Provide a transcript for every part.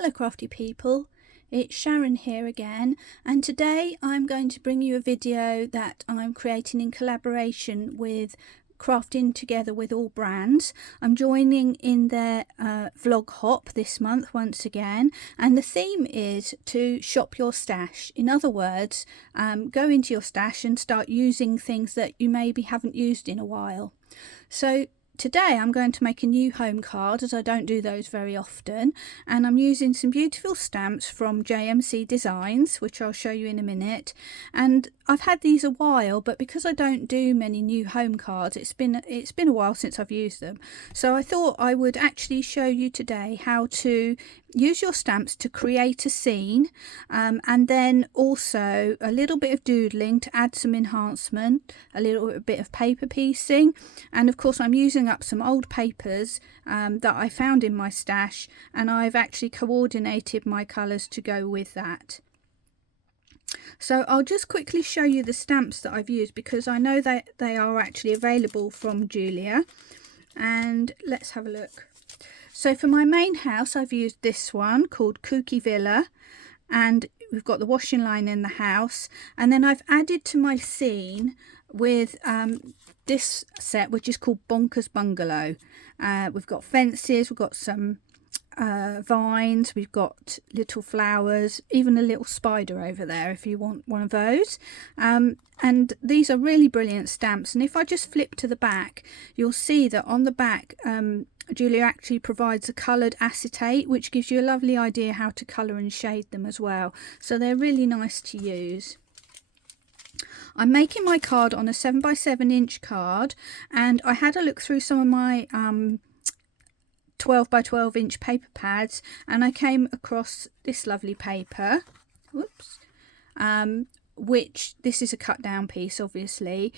Hello crafty people, it's Sharon here again, and today I'm going to bring you a video that I'm creating in collaboration with Crafting Together with All Brands. I'm joining in their vlog hop this month once again, and the theme is to shop your stash. In other words, go into your stash and start using things that you maybe haven't used in a while. So today I'm going to make a new home card, as I don't do those very often, and I'm using some beautiful stamps from JMC Designs, which I'll show you in a minute. And I've had these a while, but because I don't do many new home cards, it's been a while since I've used them. So I thought I would actually show you today how to use your stamps to create a scene, and then also a little bit of doodling to add some enhancement, a little bit of paper piecing, and of course I'm using up some old papers that I found in my stash, and I've actually coordinated my colours to go with that. So I'll just quickly show you the stamps that I've used, because I know that they are actually available from Julia, and let's have a look. So for my main house I've used this one called Kooky Villa, and we've got the washing line in the house, and then I've added to my scene with this set which is called Bonkers Bungalow. We've got fences, we've got some vines, we've got little flowers, even a little spider over there if you want one of those. And these are really brilliant stamps, and if I just flip to the back, you'll see that on the back Julia actually provides a coloured acetate, which gives you a lovely idea how to colour and shade them as well. So they're really nice to use. I'm making my card on a 7x7 inch card, and I had a look through some of my 12x12 inch paper pads, and I came across this lovely paper. Whoops. Which, this is a cut down piece obviously,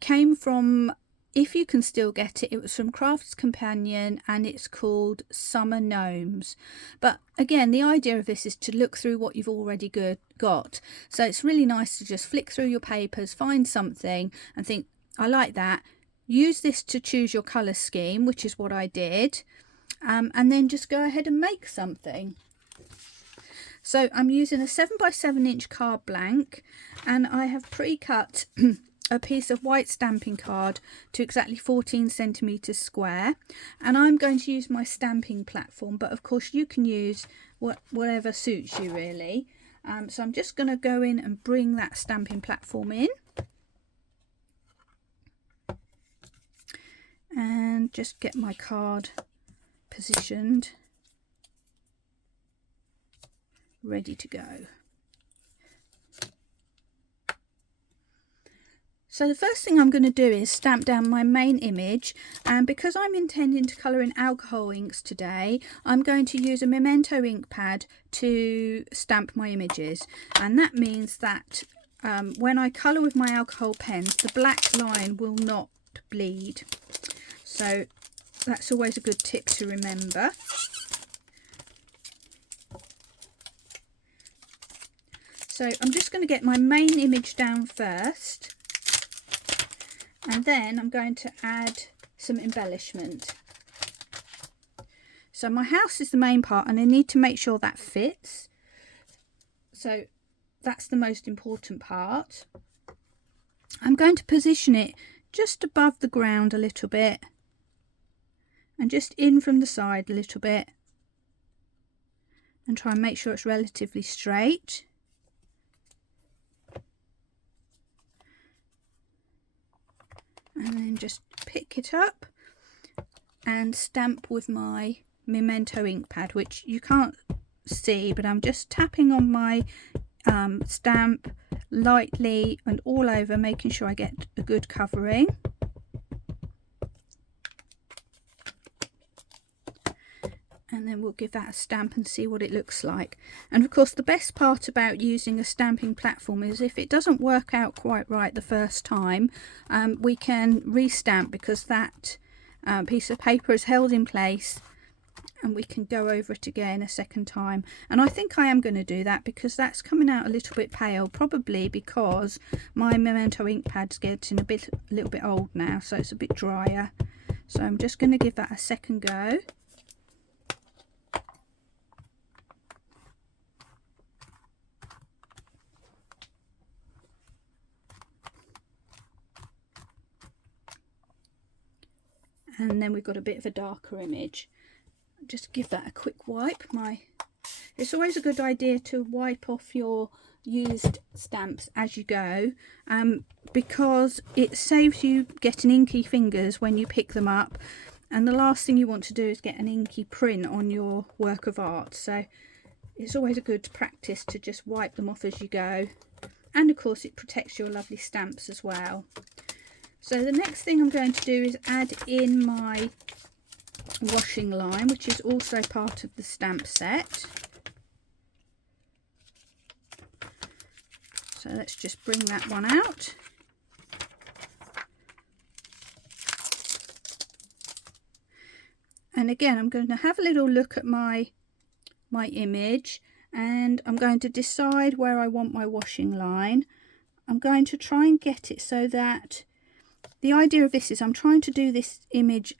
came from, if you can still get it, it was from Crafts Companion, and it's called Summer Gnomes. But again, the idea of this is to look through what you've already got. So it's really nice to just flick through your papers, find something and think, I like that. Use this to choose your colour scheme, which is what I did. And then just go ahead and make something. So I'm using a 7x7 inch card blank, and I have pre-cut a piece of white stamping card to exactly 14 centimeters square, and I'm going to use my stamping platform, but of course you can use whatever suits you really. So I'm just going to go in and bring that stamping platform in, and just get my card positioned, ready to go. So the first thing I'm going to do is stamp down my main image, and because I'm intending to colour in alcohol inks today, I'm going to use a Memento ink pad to stamp my images, and that means that when I colour with my alcohol pens, the black line will not bleed. So that's always a good tip to remember. So I'm just going to get my main image down first, and then I'm going to add some embellishment. So my house is the main part, and I need to make sure that fits. So that's the most important part. I'm going to position it just above the ground a little bit, and just in from the side a little bit, and try and make sure it's relatively straight. And then just pick it up and stamp with my Memento ink pad, which you can't see, but I'm just tapping on my stamp lightly and all over, making sure I get a good covering. And then we'll give that a stamp and see what it looks like. And of course the best part about using a stamping platform is if it doesn't work out quite right the first time, we can restamp, because that piece of paper is held in place, and we can go over it again a second time. And I think I am going to do that, because that's coming out a little bit pale, probably because my Memento ink pad's getting a little bit old now, so it's a bit drier. So I'm just going to give that a second go. and then we've got a bit of a darker image. Just give that a quick wipe. It's always a good idea to wipe off your used stamps as you go, because it saves you getting inky fingers when you pick them up, and the last thing you want to do is get an inky print on your work of art. So it's always a good practice to just wipe them off as you go, and of course it protects your lovely stamps as well. So the next thing I'm going to do is add in my washing line, which is also part of the stamp set. So let's just bring that one out. And again, I'm going to have a little look at my image, and I'm going to decide where I want my washing line. I'm going to try and get it so that the idea of this is I'm trying to do this image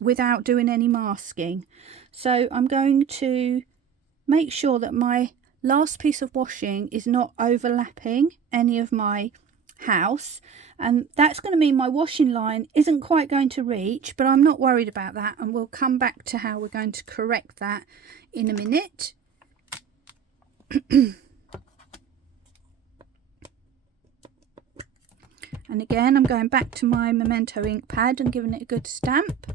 without doing any masking. So I'm going to make sure that my last piece of washing is not overlapping any of my house, and that's going to mean my washing line isn't quite going to reach, but I'm not worried about that, and we'll come back to how we're going to correct that in a minute. And again, I'm going back to my Memento ink pad and giving it a good stamp.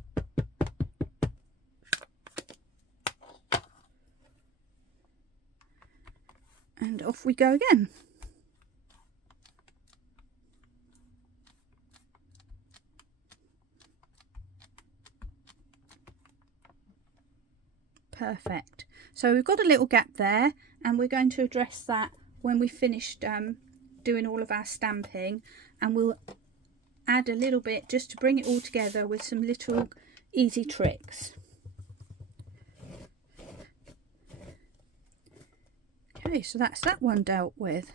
And off we go again. Perfect. So we've got a little gap there, and we're going to address that when we've finished doing all of our stamping, and we'll add a little bit just to bring it all together with some little easy tricks. Okay, so that's that one dealt with.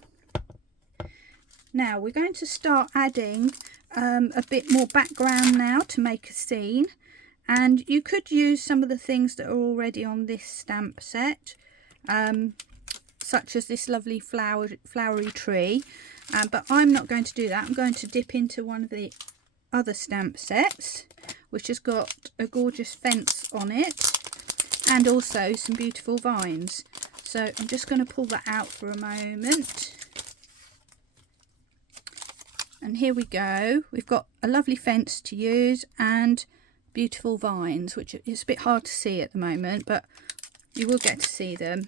Now we're going to start adding a bit more background now to make a scene, and you could use some of the things that are already on this stamp set, such as this lovely flowery tree, but I'm not going to do that. I'm going to dip into one of the other stamp sets, which has got a gorgeous fence on it and also some beautiful vines. So I'm just going to pull that out for a moment. And here we go. We've got a lovely fence to use and beautiful vines, which is a bit hard to see at the moment, but you will get to see them.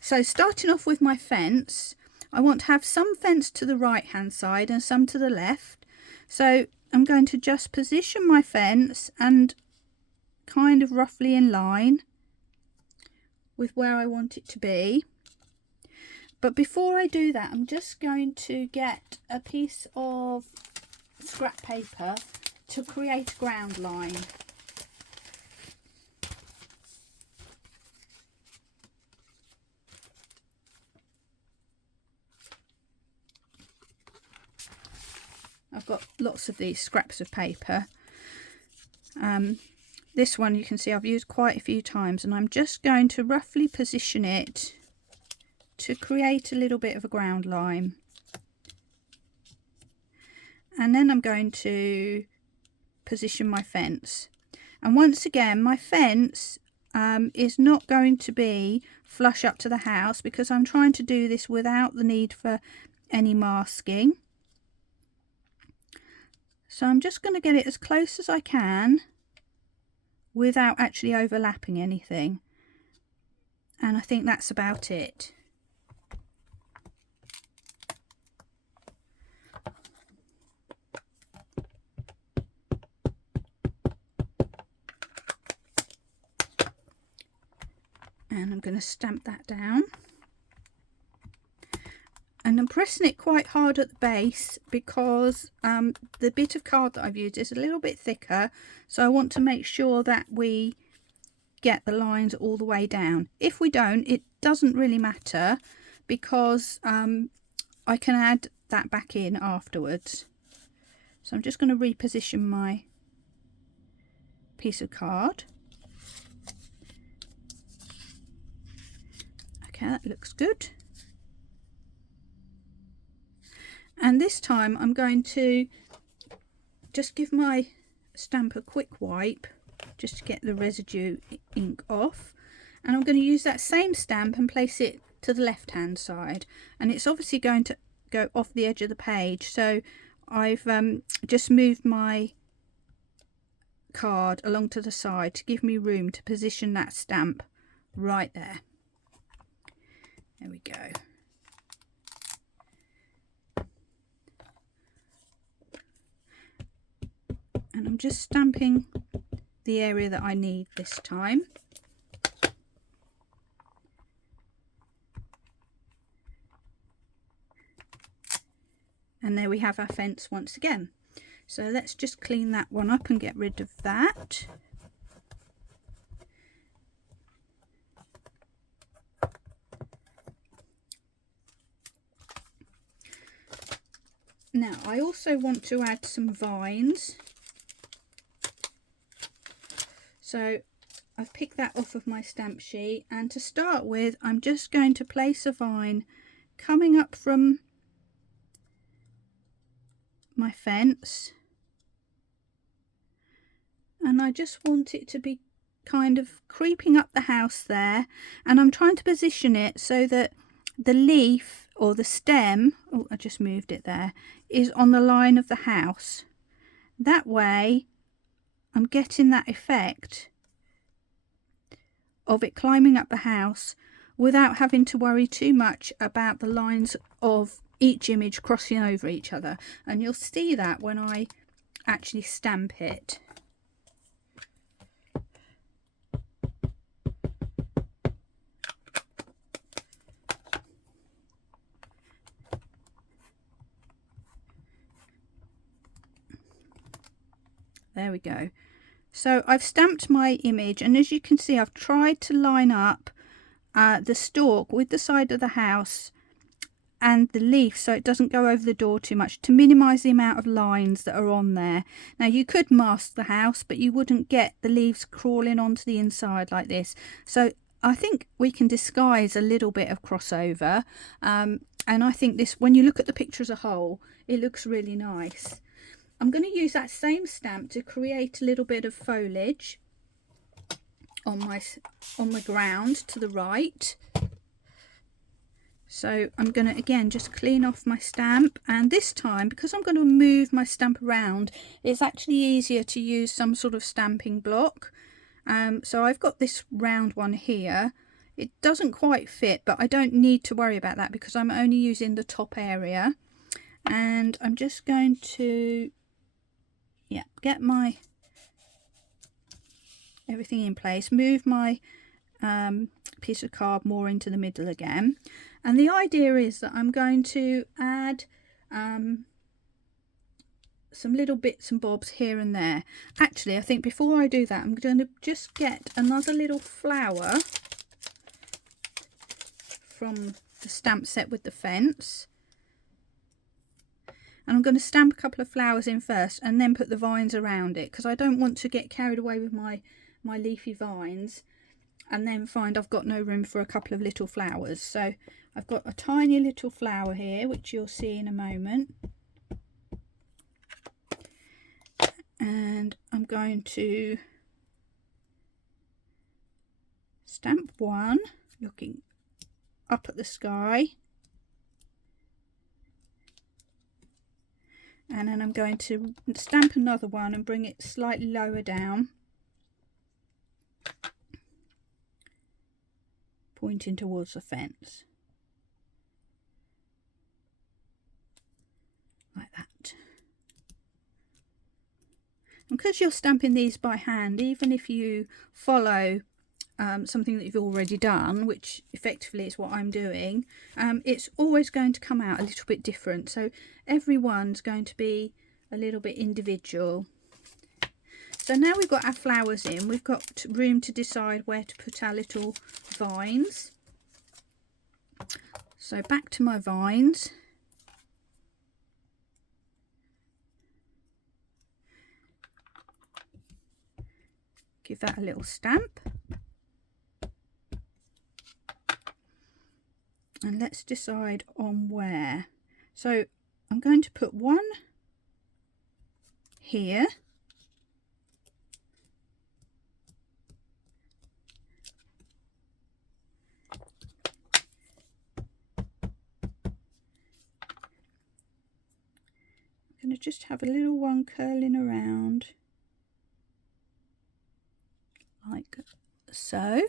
So starting off with my fence, I want to have some fence to the right hand side and some to the left. So I'm going to just position my fence and kind of roughly in line with where I want it to be. But before I do that, I'm just going to get a piece of scrap paper to create a ground line. I've got lots of these scraps of paper. This one you can see I've used quite a few times, and I'm just going to roughly position it to create a little bit of a ground line. And then I'm going to position my fence. And once again, my fence is not going to be flush up to the house, because I'm trying to do this without the need for any masking. So I'm just going to get it as close as I can without actually overlapping anything. And I think that's about it. And I'm going to stamp that down. And I'm pressing it quite hard at the base because the bit of card that I've used is a little bit thicker, so I want to make sure that we get the lines all the way down. If we don't, it doesn't really matter, because I can add that back in afterwards. So I'm just going to reposition my piece of card. Okay, that looks good. And this time I'm going to just give my stamp a quick wipe just to get the residue ink off, and I'm going to use that same stamp and place it to the left hand side, and it's obviously going to go off the edge of the page, so I've just moved my card along to the side to give me room to position that stamp right there. There we go. And I'm just stamping the area that I need this time. And there we have our fence once again. So let's just clean that one up and get rid of that. Now I also want to add some vines. So I've picked that off of my stamp sheet, and to start with I'm just going to place a vine coming up from my fence, and I just want it to be kind of creeping up the house there, and I'm trying to position it so that the leaf or the stem, oh I just moved it there, is on the line of the house. That way I'm getting that effect of it climbing up the house without having to worry too much about the lines of each image crossing over each other, and you'll see that when I actually stamp it. There we go. So I've stamped my image, and as you can see I've tried to line up the stalk with the side of the house and the leaf so it doesn't go over the door too much, to minimize the amount of lines that are on there. Now you could mask the house, but you wouldn't get the leaves crawling onto the inside like this. So I think we can disguise a little bit of crossover, and I think this, when you look at the picture as a whole, it looks really nice. I'm going to use that same stamp to create a little bit of foliage on the ground to the right. So I'm going to again just clean off my stamp, and this time, because I'm going to move my stamp around, it's actually easier to use some sort of stamping block. So I've got this round one here. It doesn't quite fit, but I don't need to worry about that because I'm only using the top area. And I'm just going to get my everything in place, move my piece of card more into the middle again, and the idea is that I'm going to add some little bits and bobs here and there. Actually, I think before I do that, I'm going to just get another little flower from the stamp set with the fence, and I'm going to stamp a couple of flowers in first and then put the vines around it, because I don't want to get carried away with my leafy vines and then find I've got no room for a couple of little flowers. So I've got a tiny little flower here, which you'll see in a moment, and I'm going to stamp one looking up at the sky, and then I'm going to stamp another one and bring it slightly lower down, pointing towards the fence, like that. And because you're stamping these by hand, even if you follow something that you've already done, which effectively is what I'm doing, it's always going to come out a little bit different. So everyone's going to be a little bit individual. So now we've got our flowers in, we've got room to decide where to put our little vines. So back to my vines. Give that a little stamp. And let's decide on where. So I'm going to put one here. I'm going to just have a little one curling around like so.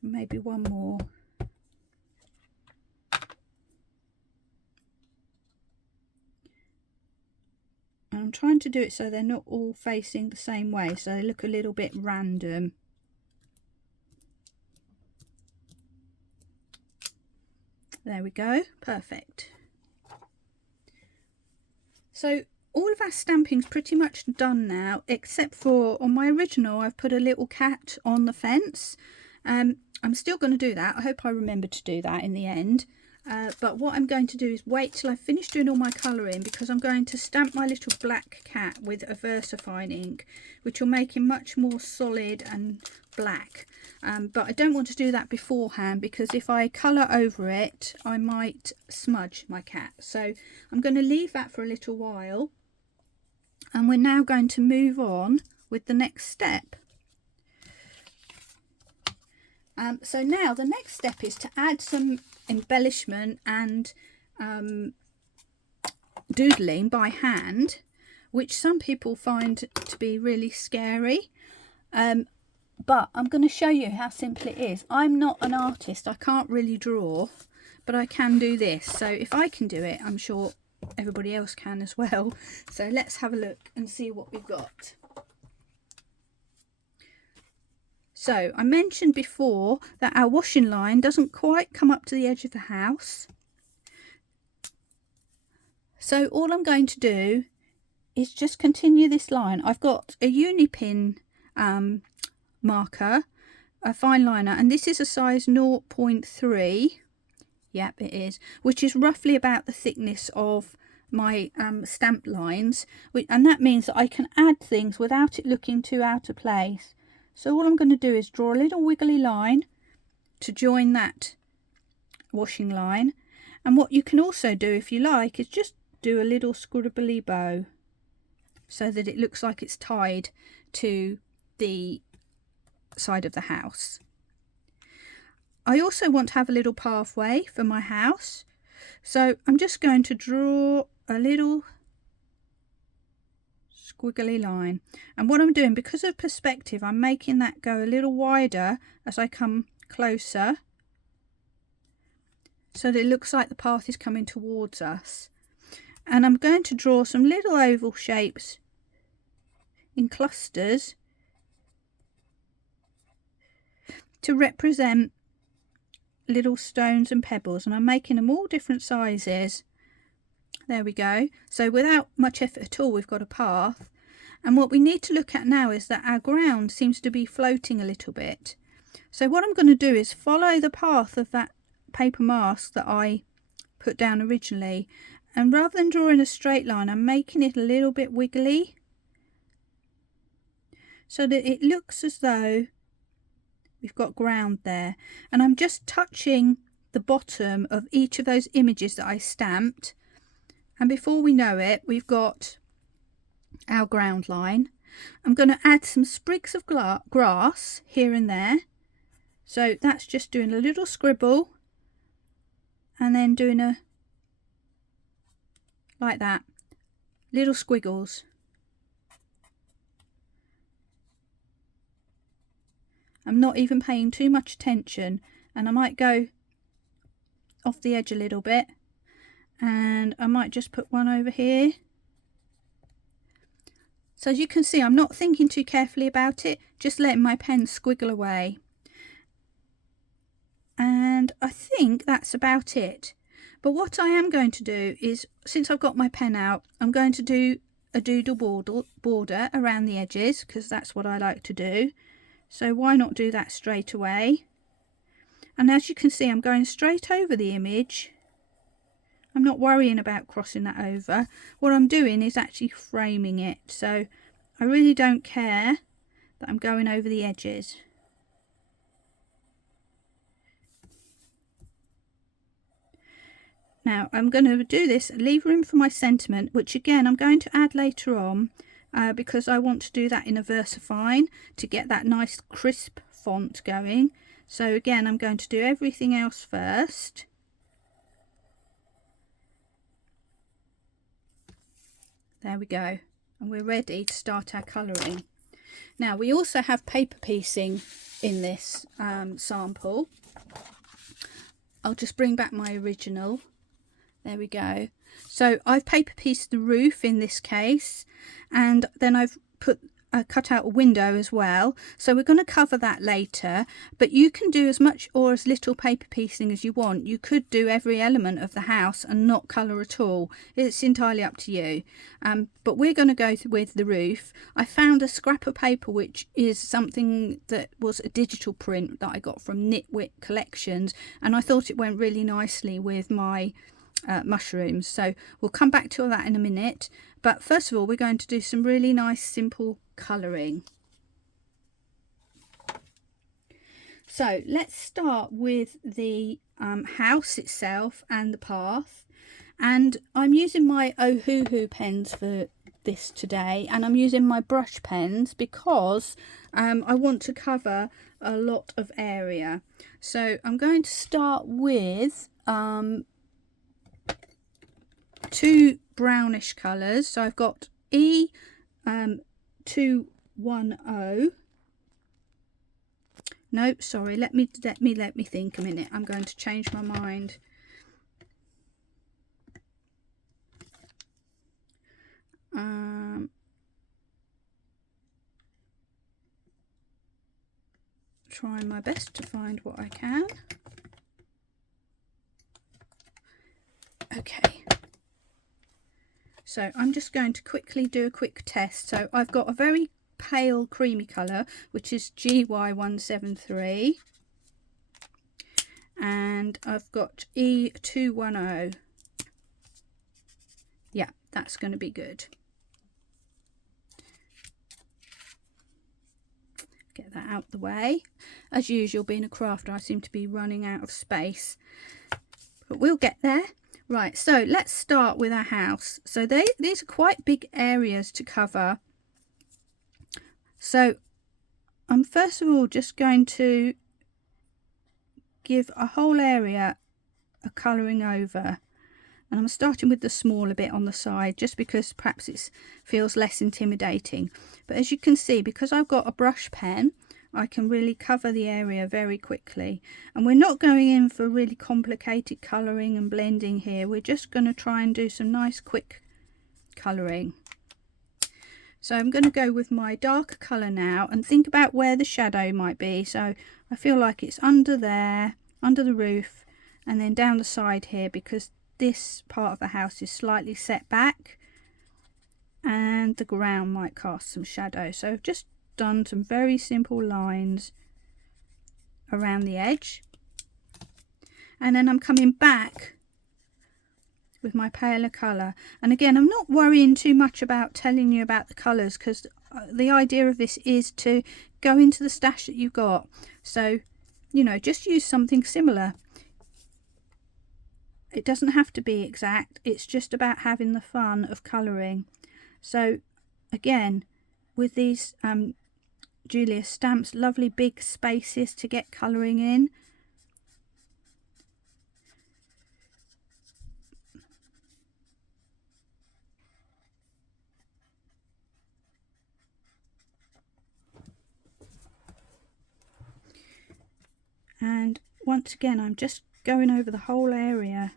Maybe one more. And I'm trying to do it so they're not all facing the same way, so they look a little bit random. There we go, perfect. So all of our stamping's pretty much done now, except for on my original I've put a little cat on the fence. I'm still going to do that. I hope I remember to do that in the end. But what I'm going to do is wait till I finish doing all my colouring, because I'm going to stamp my little black cat with a VersaFine ink, which will make him much more solid and black. But I don't want to do that beforehand, because if I colour over it I might smudge my cat. So I'm going to leave that for a little while, and we're now going to move on with the next step. So now the next step is to add some embellishment and doodling by hand, which some people find to be really scary. But I'm going to show you how simple it is. I'm not an artist, I can't really draw, but I can do this. So if I can do it, I'm sure everybody else can as well. So let's have a look and see what we've got. So I mentioned before that our washing line doesn't quite come up to the edge of the house. So all I'm going to do is just continue this line. I've got a uni pin marker, a fine liner, and this is a size 0.3. Yep, it is, which is roughly about the thickness of my stamp lines, and that means that I can add things without it looking too out of place. So all I'm going to do is draw a little wiggly line to join that washing line, and what you can also do if you like is just do a little scribbly bow so that it looks like it's tied to the side of the house. I also want to have a little pathway for my house, so I'm just going to draw a little squiggly line, and what I'm doing, because of perspective, I'm making that go a little wider as I come closer, so that it looks like the path is coming towards us. And I'm going to draw some little oval shapes in clusters to represent little stones and pebbles, and I'm making them all different sizes. There we go. So without much effort at all, we've got a path. And what we need to look at now is that our ground seems to be floating a little bit. So what I'm going to do is follow the path of that paper mask that I put down originally, and rather than drawing a straight line, I'm making it a little bit wiggly so that it looks as though we've got ground there. And I'm just touching the bottom of each of those images that I stamped, and before we know it, we've got our ground line. I'm going to add some sprigs of grass here and there, so that's just doing a little scribble and then doing a like that, little squiggles. I'm not even paying too much attention, and I might go off the edge a little bit, and I might just put one over here. So as you can see, I'm not thinking too carefully about it, just letting my pen squiggle away. And I think that's about it. But what I am going to do is, since I've got my pen out, I'm going to do a doodle border around the edges, because that's what I like to do. So why not do that straight away? And as you can see, I'm going straight over the image. I'm not worrying about crossing that over. What I'm doing is actually framing it, so I really don't care that I'm going over the edges. Now I'm going to do this, leave room for my sentiment, which again I'm going to add later on because I want to do that in a VersaFine to get that nice crisp font going. So again, I'm going to do everything else first. There we go, and we're ready to start our colouring. Now we also have paper piecing in this sample. I'll just bring back my original. There we go. So I've paper pieced the roof in this case, and then I've cut out a window as well. So we're going to cover that later, but you can do as much or as little paper piecing as you want. You could do every element of the house and not colour at all. It's entirely up to you. But we're going to go with the roof. I found a scrap of paper which is something that was a digital print that I got from Knitwit Collections, and I thought it went really nicely with my mushrooms. So we'll come back to that in a minute, but first of all we're going to do some really nice simple colouring. So let's start with the house itself and the path, and I'm using my Ohuhu pens for this today, and I'm using my brush pens because I want to cover a lot of area. So I'm going to start with two brownish colours. So I've got E210. No, sorry, let me think a minute. I'm going to change my mind. Trying my best to find what I can. Okay. So I'm just going to quickly do a quick test. So I've got a very pale creamy colour, which is GY173, and I've got E210. Yeah, that's going to be good. Get that out the way. As usual, being a crafter, I seem to be running out of space, but we'll get there. Right, so let's start with our house. So these are quite big areas to cover. So I'm first of all just going to give a whole area a colouring over. And I'm starting with the smaller bit on the side just because perhaps it feels less intimidating. But as you can see, because I've got a brush pen, I can really cover the area very quickly. And we're not going in for really complicated colouring and blending here. We're just going to try and do some nice quick colouring. So I'm going to go with my darker colour now and think about where the shadow might be. So I feel like it's under there, under the roof, and then down the side here, because this part of the house is slightly set back and the ground might cast some shadow. So I've just done some very simple lines around the edge, and then I'm coming back with my paler colour. And again, I'm not worrying too much about telling you about the colours, because the idea of this is to go into the stash that you've got. So, you know, just use something similar. It doesn't have to be exact, it's just about having the fun of colouring. So again, with these Julius stamps, lovely big spaces to get colouring in. And once again, I'm just going over the whole area.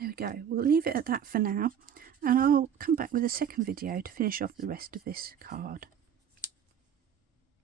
There we go. We'll leave it at that for now, and I'll come back with a second video to finish off the rest of this card.